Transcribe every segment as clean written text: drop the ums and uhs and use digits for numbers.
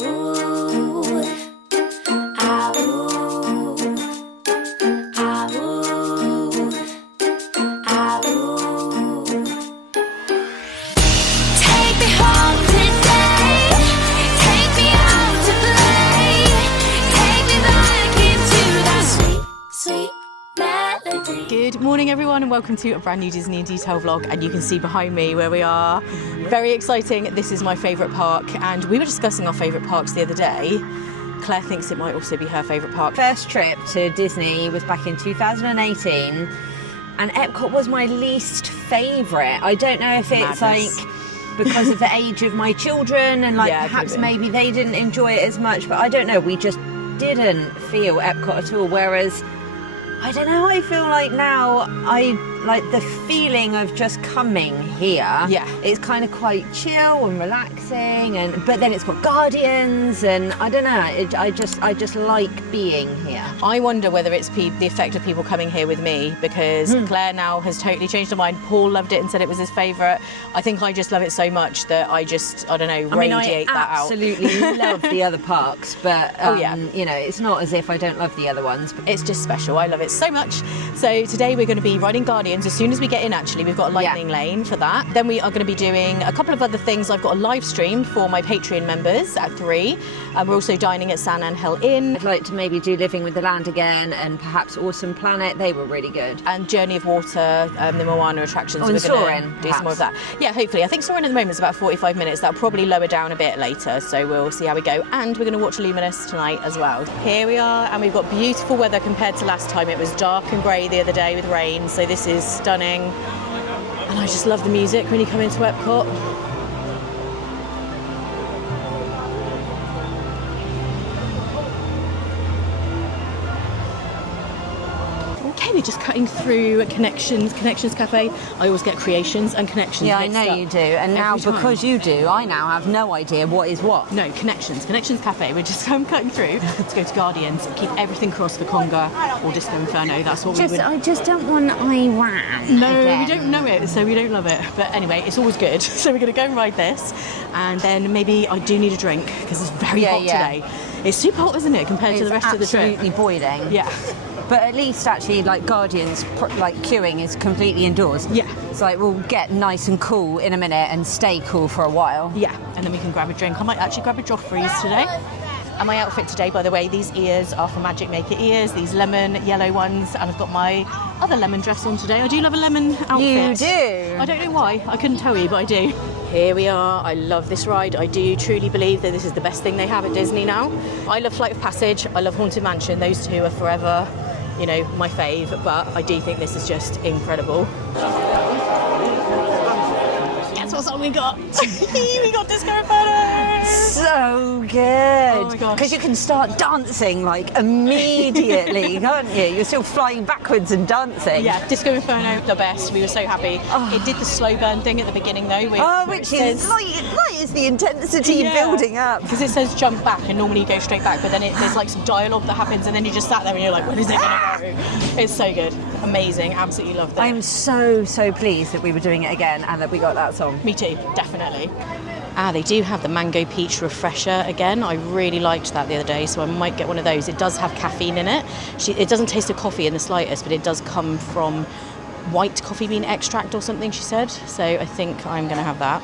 Good morning everyone and welcome to a brand new Disney in Detail vlog, and you can see behind me where we are. Very exciting. This is my favourite park and we were discussing our favourite parks the other day. Claire thinks it might also be her favourite park. First trip to Disney was back in 2018 and Epcot was my least favourite. I don't know if it's like because of the age of my children and perhaps maybe they didn't enjoy it as much, but I don't know, we just didn't feel Epcot at all, whereas I don't know, I feel like now I like the feeling of just coming here. Yeah. It's kind of quite chill and relaxing, but then it's got Guardians and I don't know, I just like being here. I wonder whether it's the effect of people coming here with me, because Claire now has totally changed her mind. Paul loved it and said it was his favourite. I think I just love it so much that I don't know, radiate that out. I absolutely love the other parks, but you know, it's not as if I don't love the other ones. It's just special. I love it so much. So today we're going to be riding Guardians as soon as we get in. Actually, we've got a lightning lane for that. Then we are going to be doing a couple of other things. I've got a live stream for my Patreon members at 3. We're also dining at San Angel Inn. I'd like to maybe do Living with the Land again and perhaps Awesome Planet. They were really good. And Journey of Water, the Moana attractions. We're going to do some more of that. Yeah, hopefully. I think Soarin' at the moment is about 45 minutes. That'll probably lower down a bit later, so we'll see how we go. And we're going to watch Luminous tonight as well. Here we are, and we've got beautiful weather compared to last time. It was dark and grey the other day with rain, so this is stunning. And I just love the music when you come into Epcot. Okay, we're just cutting through Connections Cafe. I always get Creations and Connections. Yeah, I know you do. And now because you do, I now have no idea what is what. No, Connections Cafe. We're just cutting through to go to Guardians, keep everything across the Conga or Disco Inferno. That's what we would. I just don't want Iran. No, again. we don't know it, so we don't love it. But anyway, it's always good. So we're going to go and ride this, and then maybe I do need a drink because it's very hot today. It's super hot, isn't it, compared to the rest of the trip? Absolutely boiling. Yeah. But at least actually, like Guardians, like queuing is completely indoors. Yeah. So like we'll get nice and cool in a minute and stay cool for a while. Yeah, and then we can grab a drink. I might actually grab a Joffrey's today. And my outfit today, by the way, these ears are from Magic Maker ears, these lemon yellow ones, and I've got my other lemon dress on today. I do love a lemon outfit. You do? I don't know why. I couldn't tell you, but I do. Here we are. I love this ride. I do truly believe that this is the best thing they have at Disney now. I love Flight of Passage. I love Haunted Mansion. Those two are forever, you know, my fave, but I do think this is just incredible. Guess what song we got? We got Disco Inferno! So good. Oh my gosh. Because you can start dancing like immediately, can't you? You're still flying backwards and dancing. Yeah, Disco Inferno, the best. We were so happy. Oh. It did the slow burn thing at the beginning though. Which is light is the intensity building up. Because it says jump back and normally you go straight back, but then there's like some dialogue that happens and then you just sat there and you're like, when is it going to go? It's so good. Amazing. Absolutely loved it. I'm so pleased that we were doing it again and that we got that song. Me too, definitely. They do have the Mango Peach Refresher again. I really liked that the other day, so I might get one of those. It does have caffeine in it. It doesn't taste of coffee in the slightest, but it does come from white coffee bean extract or something, she said. So I think I'm going to have that.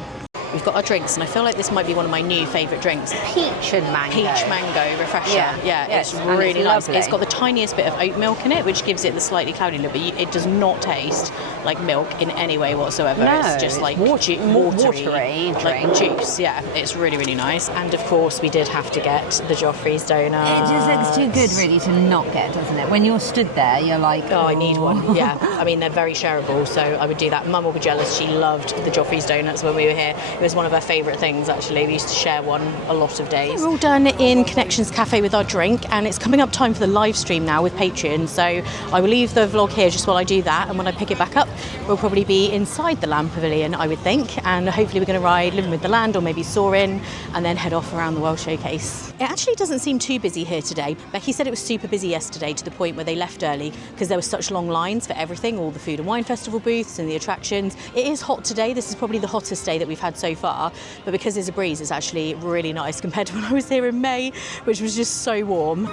We've got our drinks, and I feel like this might be one of my new favourite drinks. Peach and mango. Peach mango refresher. Yeah, it's and really nice. lovely. It's got the tiniest bit of oat milk in it, which gives it the slightly cloudy look, but it does not taste like milk in any way whatsoever. No, it's just like watery drink. like juice. Yeah, it's really, really nice. And of course, we did have to get the Joffrey's donut. It just looks too good, really, to not get, doesn't it? When you're stood there, you're like, oh, I need one. Yeah, I mean, they're very shareable, so I would do that. Mum will be jealous. She loved the Joffrey's donuts when we were here. It was one of her favourite things, actually. We used to share one a lot of days. We're all done in Connections Cafe with our drink, and it's coming up time for the live stream now with Patreon, so I will leave the vlog here just while I do that, and when I pick it back up, we'll probably be inside the Land Pavilion, I would think, and hopefully we're going to ride Living with the Land or maybe Soarin', and then head off around the World Showcase. It actually doesn't seem too busy here today. Becky said it was super busy yesterday to the point where they left early because there were such long lines for everything, all the food and wine festival booths and the attractions. It is hot today. This is probably the hottest day that we've had so far, but because there's a breeze, it's actually really nice compared to when I was here in May, which was just so warm.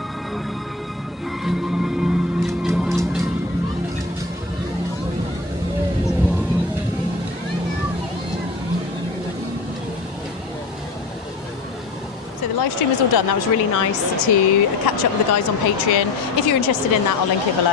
So the live stream is all done. That was really nice to catch up with the guys on Patreon. If you're interested in that, I'll link it below.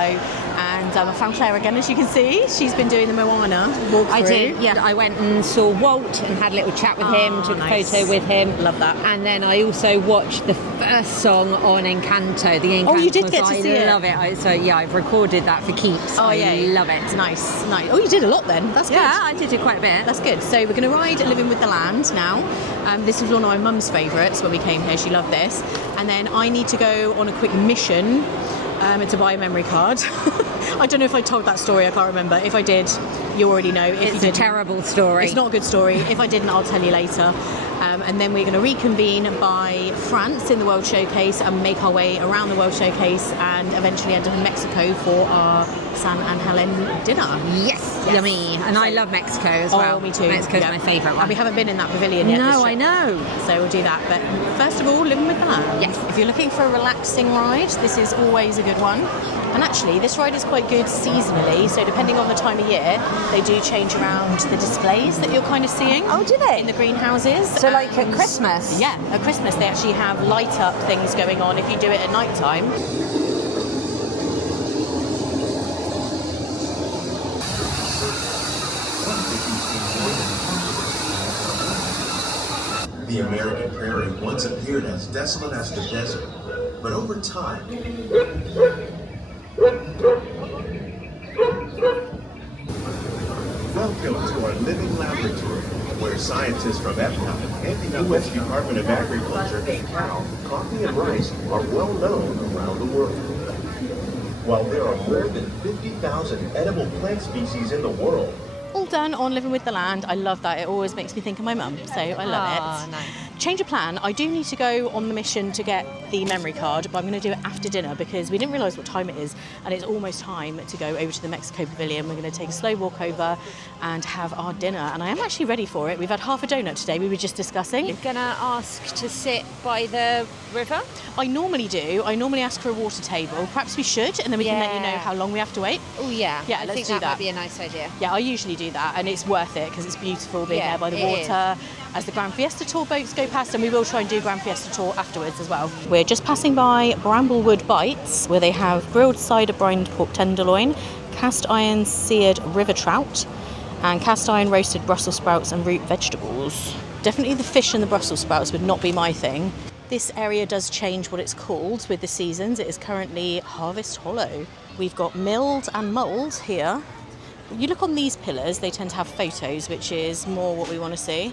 And I found Claire again, as you can see. She's been doing the Moana walkthrough. I did, yeah. I went and saw Walt and had a little chat with him, took a photo with him. Love that. And then I also watched the first song on Encanto, the Encanto. Oh, you did get to see it? I love it. So yeah, I've recorded that for keeps. Oh, yeah. I love it. Nice, nice. Oh, you did a lot then. That's good. Yeah, I did it quite a bit. That's good. So we're going to ride Living with the Land now. This was one of my mum's favourites when we came here. She loved this. And then I need to go on a quick mission to buy a memory card. I don't know if I told that story, I can't remember. If I did, you already know. If it's a terrible story. It's not a good story. If I didn't, I'll tell you later. And then we're going to reconvene by France in the World Showcase and make our way around the World Showcase and eventually end up in Mexico for our San Angelen dinner. Yes, yummy. And I love Mexico as well. Oh, me too. Mexico's my favourite one. And we haven't been in that pavilion yet. No, I know. So we'll do that. But first of all, Living with the Land. Yes. If you're looking for a relaxing ride, this is always a good one. And actually, this ride is quite good seasonally. So depending on the time of year, they do change around the displays that you're kind of seeing. Oh, do they? In the greenhouses. So like at Christmas? Yeah, at Christmas they actually have light up things going on if you do it at night time. The American prairie once appeared as desolate as the desert, but over time, welcome to our living laboratory, where scientists from Epcot and the U.S. Department of Agriculture cacao, coffee, and rice are well known around the world. While there are more than 50,000 edible plant species in the world, all done on Living with the Land. I love that. It always makes me think of my mum, so I love it. Nice. Change of plan. I do need to go on the mission to get the memory card, but I'm going to do it after dinner because we didn't realise what time it is and it's almost time to go over to the Mexico pavilion. We're going to take a slow walk over and have our dinner, and I am actually ready for it. We've had half a donut today, we were just discussing. You're going to ask to sit by the river? I normally do. I normally ask for a water table. Perhaps we should, and then we can let you know how long we have to wait. Oh yeah. Yeah, I let's think do that that. might be a nice idea. Yeah, I usually do that, and it's worth it because it's beautiful being there by the water as the Grand Fiesta Tour boats go past, and we will try and do Grand Fiesta Tour afterwards as well. We're just passing by Bramblewood Bites, where they have grilled cider brined pork tenderloin, cast iron seared river trout, and cast iron roasted Brussels sprouts and root vegetables. Definitely the fish and the Brussels sprouts would not be my thing. This area does change what it's called with the seasons. It is currently Harvest Hollow. We've got milled and mulled here. You look on these pillars, they tend to have photos, which is more what we want to see.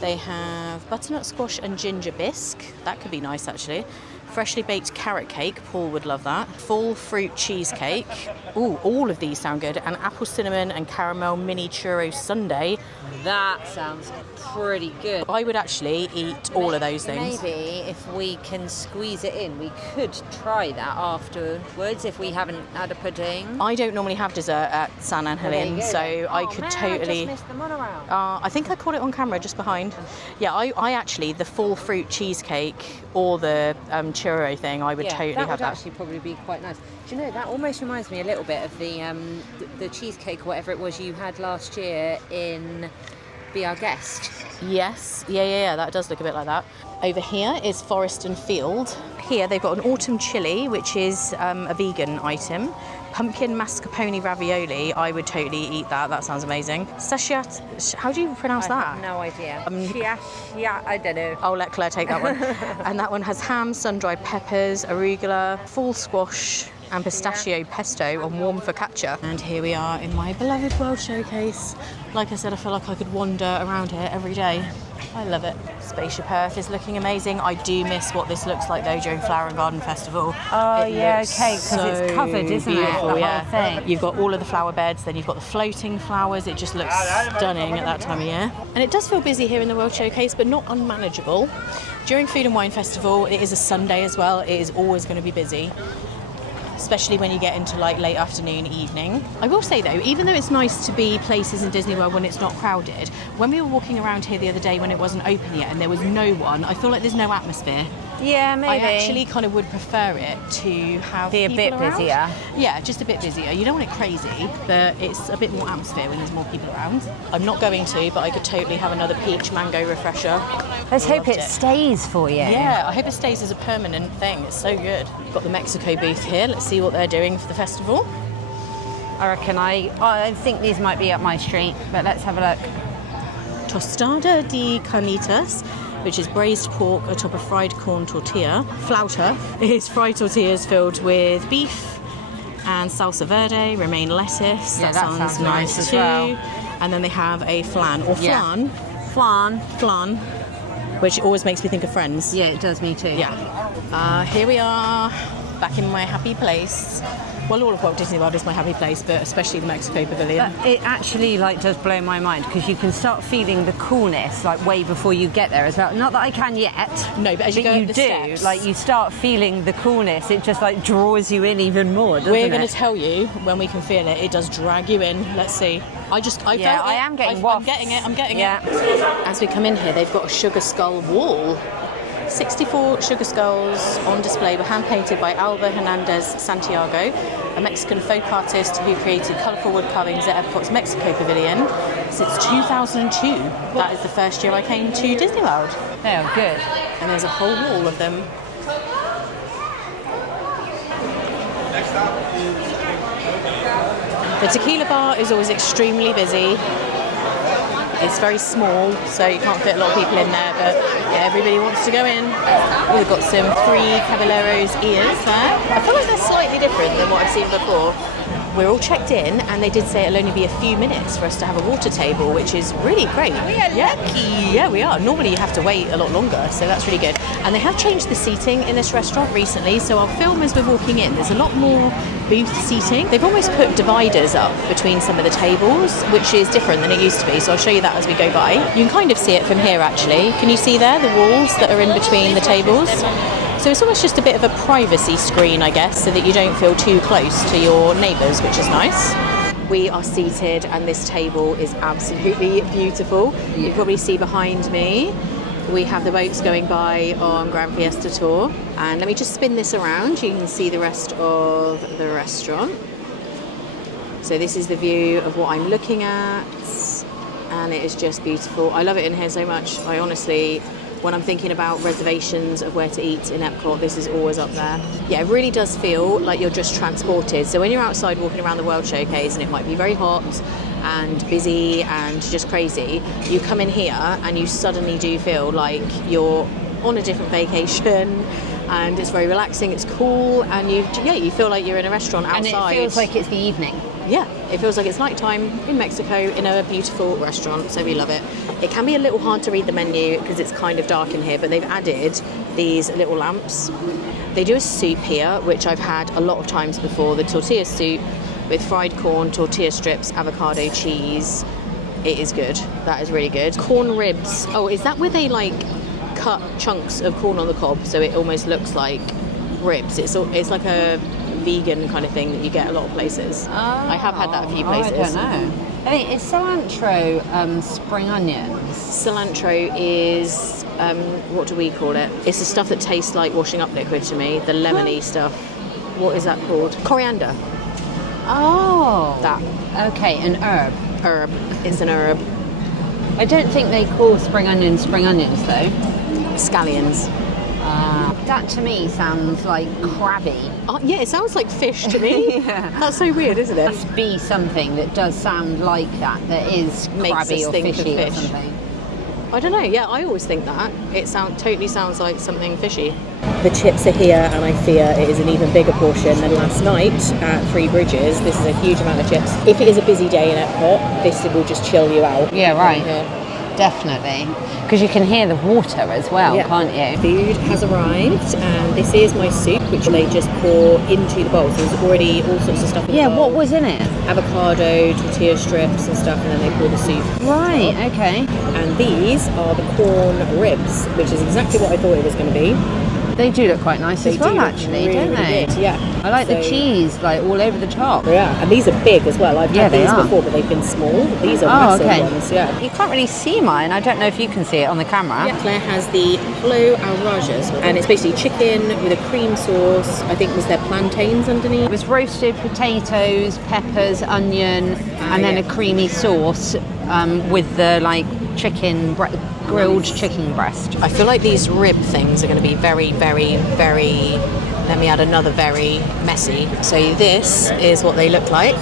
They have butternut squash and ginger bisque. That could be nice, actually. Freshly baked carrot cake. Paul would love that. Full fruit cheesecake. Ooh, all of these sound good. And apple cinnamon and caramel mini churro sundae. That sounds pretty good. I would actually eat all of those things. Maybe if we can squeeze it in, we could try that afterwards if we haven't had a pudding. I don't normally have dessert at San Angelen, so I could totally... I just missed the monorail. I think I caught it on camera just behind. Yeah, I actually, the full fruit cheesecake or the churro thing, I would totally have that. That would actually probably be quite nice. Do you know, that almost reminds me a little bit of the cheesecake or whatever it was you had last year in Be Our Guest. Yes, yeah, that does look a bit like that. Over here is Forest and Field. Here they've got an autumn chili, which is a vegan item. Pumpkin mascarpone ravioli, I would totally eat that. That sounds amazing. Sashiat, how do you pronounce that? I have no idea. I don't know. I'll let Claire take that one. And that one has ham, sun-dried peppers, arugula, fall squash, and pistachio pesto on warm focaccia. And here we are in my beloved World Showcase. Like I said, I feel like I could wander around here every day. I love it. Spaceship Earth is looking amazing. I do miss what this looks like though during Flower and Garden Festival. Oh yeah, okay, because it's covered, isn't beautiful, it? The whole thing. You've got all of the flower beds, then you've got the floating flowers. It just looks stunning at that time of year. And it does feel busy here in the World Showcase, but not unmanageable. During Food and Wine Festival, it is a Sunday as well. It is always going to be busy. especially when you get into like late afternoon, evening. I will say though, even though it's nice to be places in Disney World when it's not crowded, when we were walking around here the other day when it wasn't open yet and there was no one, I feel like there's no atmosphere. Yeah, maybe. I actually kind of would prefer it to have be a bit around. busier. Yeah, just a bit busier. You don't want it crazy, but it's a bit more atmosphere when there's more people around. I'm not going to, but I could totally have another peach mango refresher. Let's hope it stays for you. Yeah, I hope it stays as a permanent thing. It's so good. Got the Mexico booth here. Let's see what they're doing for the festival. I reckon I think these might be up my street, but let's have a look. Tostada de carnitas, which is braised pork atop a fried corn tortilla. Flauta is fried tortillas filled with beef and salsa verde, romaine lettuce. Yeah, that sounds nice as too. well. And then they have a flan, or flan. Flan. Flan, which always makes me think of Friends. Yeah, it does me too. Yeah. Here we are, back in my happy place. Well, all of Walt Disney World is my happy place, but especially the Mexico Pavilion. It actually does blow my mind because you can start feeling the coolness way before you get there as well. Not that I can yet. No, but as you go up the steps, you start feeling the coolness. It just draws you in even more. Doesn't we're going to tell you when we can feel it. It does drag you in. Let's see. I felt it. am getting wafts. I'm getting it. As we come in here, they've got a sugar skull wall. 64 sugar skulls on display were hand-painted by Alba Hernandez Santiago, a Mexican folk artist who created colourful wood carvings at Epcot's Mexico Pavilion since 2002. That is the first year I came to Disney World. They are good. And there's a whole wall of them. The tequila bar is always extremely busy. It's very small, so you can't fit a lot of people in there, but yeah, everybody wants to go in. We've got some 3 Caballeros ears there. I feel like they're slightly different than what I've seen before. We're all checked in, and they did say it'll only be a few minutes for us to have a water table, which is really great. We are lucky. Yeah, we are. Normally you have to wait a lot longer, so that's really good. And they have changed the seating in this restaurant recently, so I'll film as we're walking in. There's a lot more booth seating. They've almost put dividers up between some of the tables, which is different than it used to be, so I'll show you that as we go by. You can kind of see it from here, actually. Can you see there, the walls that are in between the tables? So it's almost just a bit of a privacy screen, I guess, so that you don't feel too close to your neighbours, which is nice. We are seated and this table is absolutely beautiful. You can probably see behind me, we have the boats going by on Grand Fiesta Tour. And let me just spin this around. You can see the rest of the restaurant. So this is the view of what I'm looking at. And it is just beautiful. I love it in here so much. I honestly... When I'm thinking about reservations of where to eat in Epcot, this is always up there. Yeah, it really does feel like you're just transported. So when you're outside walking around the World Showcase and it might be very hot and busy and just crazy, you come in here and you suddenly do feel like you're on a different vacation and it's very relaxing, it's cool, and you feel like you're in a restaurant outside. And it feels like it's the evening. Yeah, it feels like it's nighttime in Mexico in a beautiful restaurant, so we love it. It can be a little hard to read the menu because it's kind of dark in here, but they've added these little lamps. They do a soup here, which I've had a lot of times before, the tortilla soup with fried corn, tortilla strips, avocado, cheese. It is good. That is really good. Corn ribs. Oh, is that where they cut chunks of corn on the cob so it almost looks like ribs? It's like a vegan kind of thing that you get a lot of places. I have had that a few places. I don't know. I mean, is cilantro spring onions? Cilantro is, what do we call it? It's the stuff that tastes like washing up liquid to me, the lemony stuff. What is that called? Coriander. Oh. That. Okay, an herb. Herb. It's an herb. I don't think they call spring onions though. Scallions. That to me sounds like crabby. Yeah, it sounds like fish to me. Yeah. That's so weird, isn't it? Must be something that does sound like that is crabby or fishy or something. I don't know. Yeah, I always think that. It totally sounds like something fishy. The chips are here, and I fear it is an even bigger portion than last night at Three Bridges. This is a huge amount of chips. If it is a busy day in Epcot, this will just chill you out. Yeah, right. Definitely. Because you can hear the water as well, can't you? Food has arrived, and this is my soup, which they just pour into the bowl. So there's already all sorts of stuff in the bowl. What was in it? Avocado, tortilla strips and stuff, and then they pour the soup. Right, okay. And these are the corn ribs, which is exactly what I thought it was going to be. They do look quite nice as well, actually, really, don't they? really good, yeah. I like the cheese, like all over the top. Yeah, and these are big as well. I've had these before, but they've been small. These are massive ones, yeah. You can't really see mine. I don't know if you can see it on the camera. Yeah, Claire has the hollow al-rajas, and it's basically chicken with a cream sauce. I think was there plantains underneath. It was roasted potatoes, peppers, onion, and then a creamy sauce with the like grilled chicken breast. I feel like these rib things are going to be very, very, very, let me add another very, messy. So this is what they look like.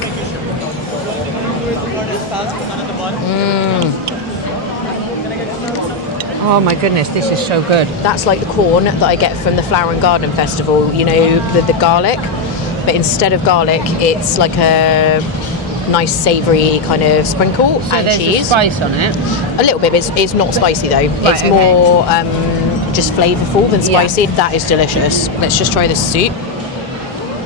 Oh my goodness, this is so good. That's like the corn that I get from the Flower and Garden Festival, you know, the garlic. But instead of garlic, it's like a nice savoury kind of sprinkle and there's cheese. A spice on it. A little bit, but it's not spicy though. Right, it's more just flavourful than spicy. Yeah. That is delicious. Let's just try this soup.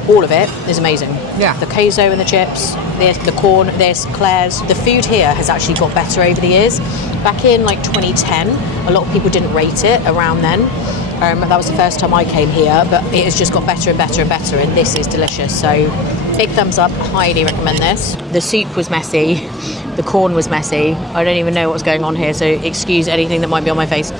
All of it is amazing. Yeah. The queso and the chips, the corn, there's Claire's. The food here has actually got better over the years. Back in like 2010, a lot of people didn't rate it around then. That was the first time I came here, but it has just got better and better and better, and this is delicious. So big thumbs up, highly recommend this. The soup was messy, the corn was messy. I don't even know what's going on here, so excuse anything that might be on my face.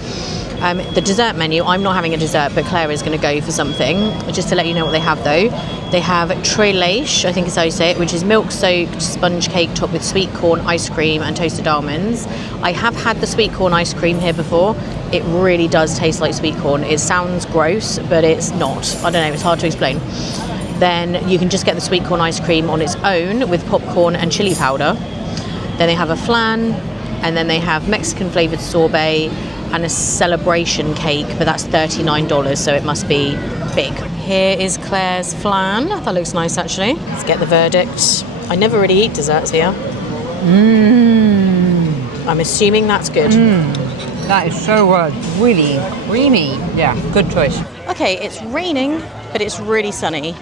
The dessert menu, I'm not having a dessert, but Claire is going to go for something. Just to let you know what they have though. They have trelèche, I think is how you say it, which is milk-soaked sponge cake topped with sweet corn, ice cream and toasted almonds. I have had the sweet corn ice cream here before. It really does taste like sweet corn. It sounds gross, but it's not. I don't know, it's hard to explain. Then you can just get the sweet corn ice cream on its own with popcorn and chili powder. Then they have a flan, and then they have Mexican flavoured sorbet and a celebration cake, but that's $39, so it must be big. Here is Claire's flan. That looks nice actually. Let's get the verdict. I never really eat desserts here. I'm assuming that's good. That is so good. Really creamy. Yeah, good choice. Okay, it's raining, but it's really sunny.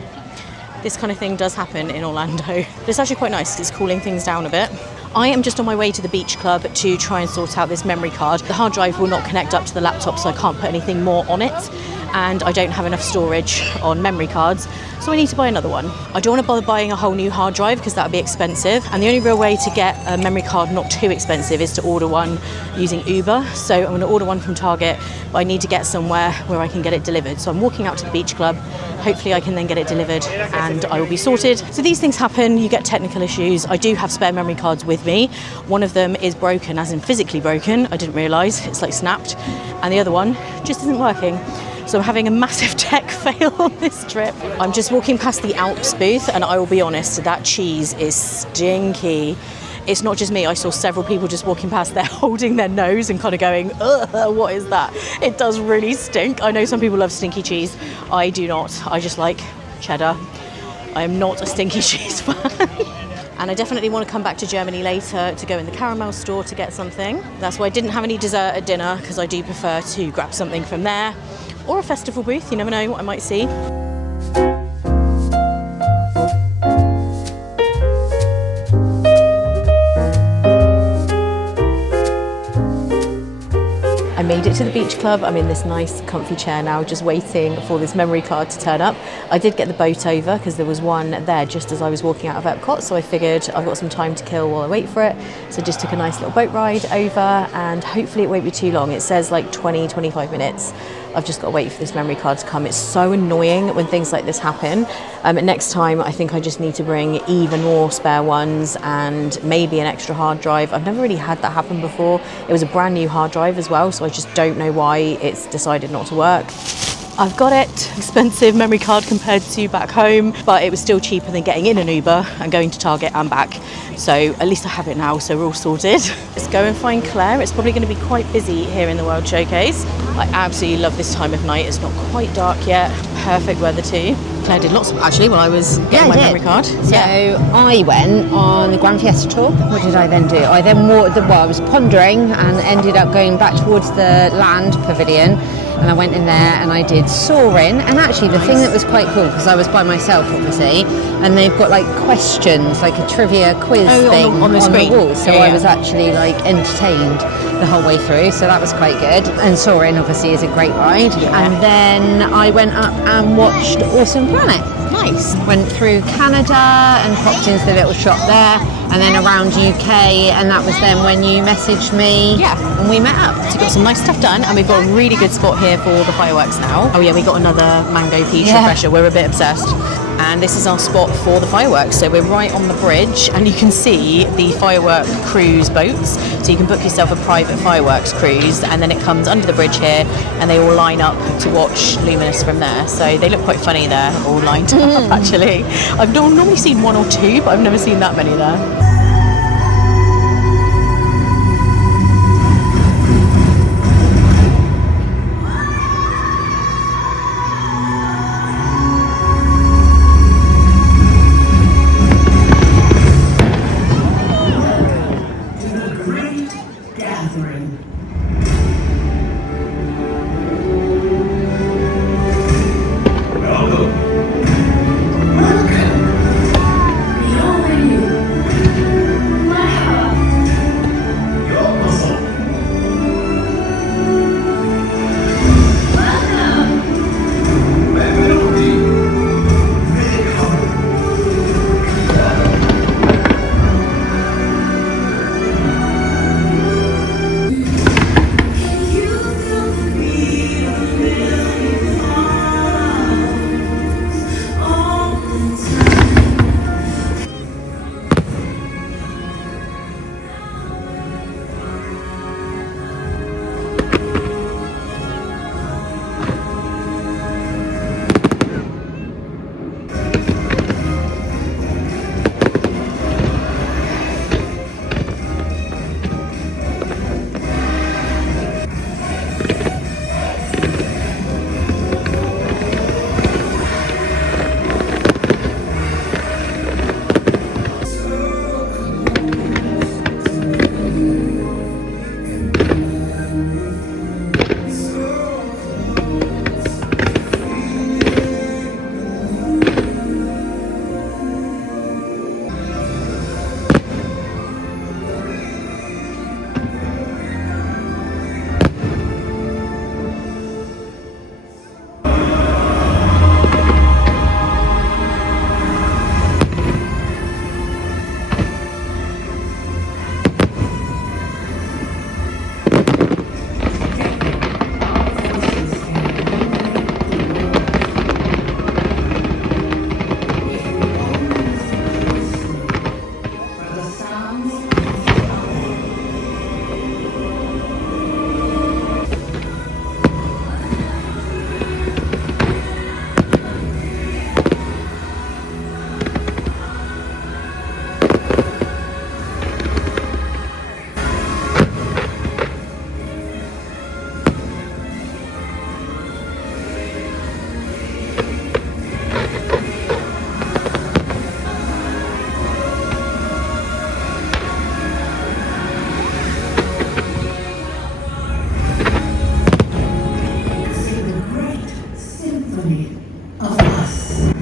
This kind of thing does happen in Orlando. But it's actually quite nice. It's cooling things down a bit. I am just on my way to the beach club to try and sort out this memory card. The hard drive will not connect up to the laptop, so I can't put anything more on it. And I don't have enough storage on memory cards, so I need to buy another one. I don't want to bother buying a whole new hard drive because that would be expensive. And the only real way to get a memory card not too expensive is to order one using Uber. So I'm going to order one from Target, but I need to get somewhere where I can get it delivered. So I'm walking out to the beach club. Hopefully I can then get it delivered and I will be sorted. So these things happen, you get technical issues. I do have spare memory cards with me. One of them is broken, as in physically broken. I didn't realise, it's like snapped. And the other one just isn't working. So I'm having a massive tech fail on this trip. I'm just walking past the Alps booth and I will be honest, that cheese is stinky. It's not just me, I saw several people just walking past there holding their nose and kind of going, ugh, what is that? It does really stink. I know some people love stinky cheese. I do not. I just like cheddar. I am not a stinky cheese fan. And I definitely want to come back to Germany later to go in the caramel store to get something. That's why I didn't have any dessert at dinner, because I do prefer to grab something from there. Or a festival booth, you never know what I might see. I made it to the beach club. I'm in this nice comfy chair now, just waiting for this memory card to turn up. I did get the boat over because there was one there just as I was walking out of Epcot, so I figured I've got some time to kill while I wait for it. So just took a nice little boat ride over, and hopefully it won't be too long. It says like 20-25 minutes. I've just got to wait for this memory card to come. It's so annoying when things like this happen. Next time I think I just need to bring even more spare ones and maybe an extra hard drive. I've never really had that happen before. It was a brand new hard drive as well, so I just don't know why it's decided not to work. I've got it. Expensive memory card compared to back home, but it was still cheaper than getting in an Uber and going to Target and back. So at least I have it now, so we're all sorted. Let's go and find Claire. It's probably going to be quite busy here in the World Showcase. I absolutely love this time of night. It's not quite dark yet. Perfect weather too. Claire did lots actually when I was getting my memory card. So I went on the Grand Fiesta tour. What did I then do? I then walked I was pondering and ended up going back towards the land pavilion. And I went in there and I did soaring. And actually the thing that was quite cool, because I was by myself obviously, and they've got like questions, like a trivia quiz thing on the screen. wall. So I was actually like entertained. the whole way through, so that was quite good. And Soarin' obviously is a great ride. And then I went up and watched Awesome Planet. Nice. Went through Canada and popped into the little shop there, and then around UK, and that was then when you messaged me. Yeah. And we met up. So we got some nice stuff done, and we've got a really good spot here for the fireworks now. Oh yeah, we got another mango peach refresher. We're a bit obsessed. And this is our spot for the fireworks. So we're right on the bridge, and you can see the firework cruise boats. So you can book yourself a private fireworks cruise, and then it comes under the bridge here, and they all line up to watch Luminous from there. So they look quite funny there, all lined up actually. I've normally seen one or two, but I've never seen that many there. Symphony of us.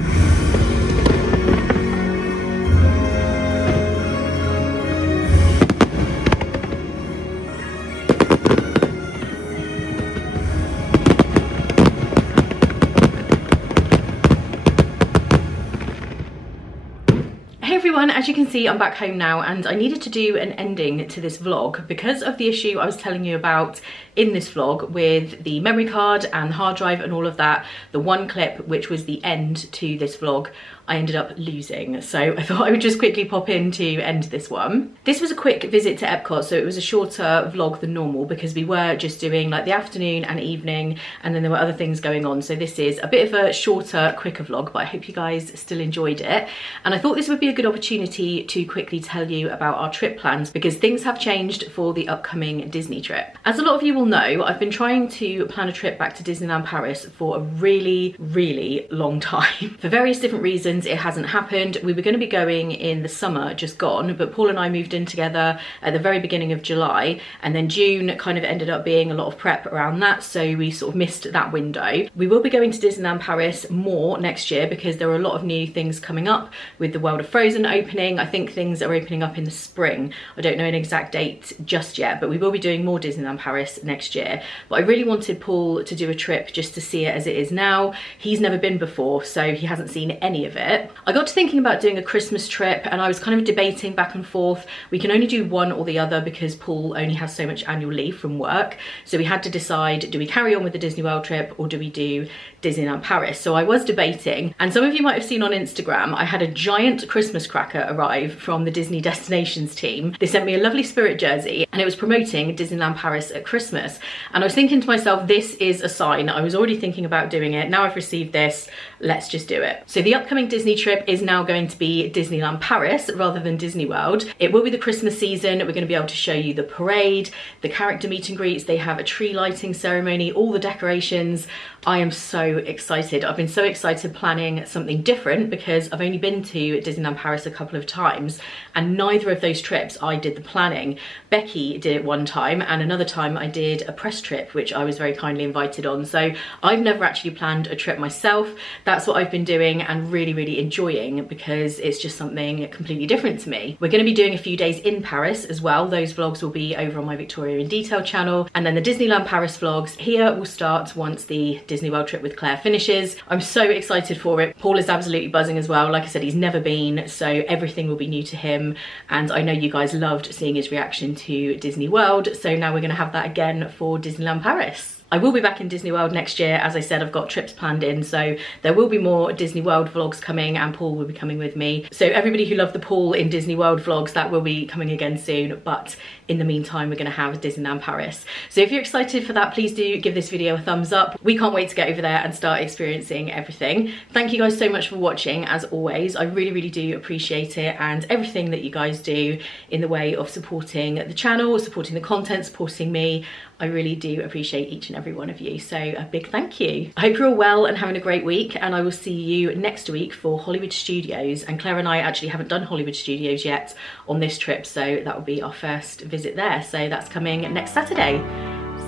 Hey everyone, as you can see, I'm back home now, and I needed to do an ending to this vlog because of the issue I was telling you about in this vlog with the memory card and the hard drive and all of that. The one clip, which was the end to this vlog, I ended up losing. So I thought I would just quickly pop in to end this one. This was a quick visit to Epcot, so it was a shorter vlog than normal because we were just doing like the afternoon and evening, and then there were other things going on. So this is a bit of a shorter, quicker vlog, but I hope you guys still enjoyed it. And I thought this would be a good opportunity to quickly tell you about our trip plans because things have changed for the upcoming Disney trip. As a lot of you will know, I've been trying to plan a trip back to Disneyland Paris for a really, really long time. For various different reasons, it hasn't happened. We were going to be going in the summer just gone, but Paul and I moved in together at the very beginning of July, and then June kind of ended up being a lot of prep around that, so we sort of missed that window. We will be going to Disneyland Paris more next year because there are a lot of new things coming up with the World of Frozen opening. I think things are opening up in the spring. I don't know an exact date just yet, but we will be doing more Disneyland Paris next year. But I really wanted Paul to do a trip just to see it as it is now. He's never been before, so he hasn't seen any of it. I got to thinking about doing a Christmas trip, and I was kind of debating back and forth. We can only do one or the other because Paul only has so much annual leave from work. So we had to decide, do we carry on with the Disney World trip or do we do Disneyland Paris? So I was debating, and some of you might have seen on Instagram, I had a giant Christmas cracker arrive from the Disney Destinations team. They sent me a lovely Spirit jersey and it was promoting Disneyland Paris at Christmas. And I was thinking to myself, this is a sign. I was already thinking about doing it. Now I've received this, let's just do it. So the upcoming Disney trip is now going to be Disneyland Paris rather than Disney World. It will be the Christmas season. We're going to be able to show you the parade, the character meet and greets. They have a tree lighting ceremony, all the decorations. I am so excited. I've been so excited planning something different because I've only been to Disneyland Paris a couple of times, and neither of those trips I did the planning. Becky did it one time, and another time I did a press trip, which I was very kindly invited on. So I've never actually planned a trip myself. That's what I've been doing and really, really enjoying because it's just something completely different to me. We're going to be doing a few days in Paris as well. Those vlogs will be over on my Victoria in Detail channel, and then the Disneyland Paris vlogs here will start once the Disney World trip with Claire finishes. I'm so excited for it. Paul is absolutely buzzing as well. Like I said, he's never been, so everything will be new to him, and I know you guys loved seeing his reaction to Disney World, so now we're going to have that again for Disneyland Paris. I will be back in Disney World next year. As I said, I've got trips planned in, so there will be more Disney World vlogs coming, and Paul will be coming with me. So everybody who loved the Paul in Disney World vlogs, that will be coming again soon, but in the meantime, we're gonna have Disneyland Paris. So if you're excited for that, please do give this video a thumbs up. We can't wait to get over there and start experiencing everything. Thank you guys so much for watching, as always. I really, really do appreciate it, and everything that you guys do in the way of supporting the channel, supporting the content, supporting me. I really do appreciate each and every one of you, so a big thank you. I hope you're all well and having a great week, and I will see you next week for Hollywood Studios. And Claire and I actually haven't done Hollywood Studios yet on this trip, so that will be our first visit there. So that's coming next Saturday.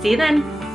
See you then.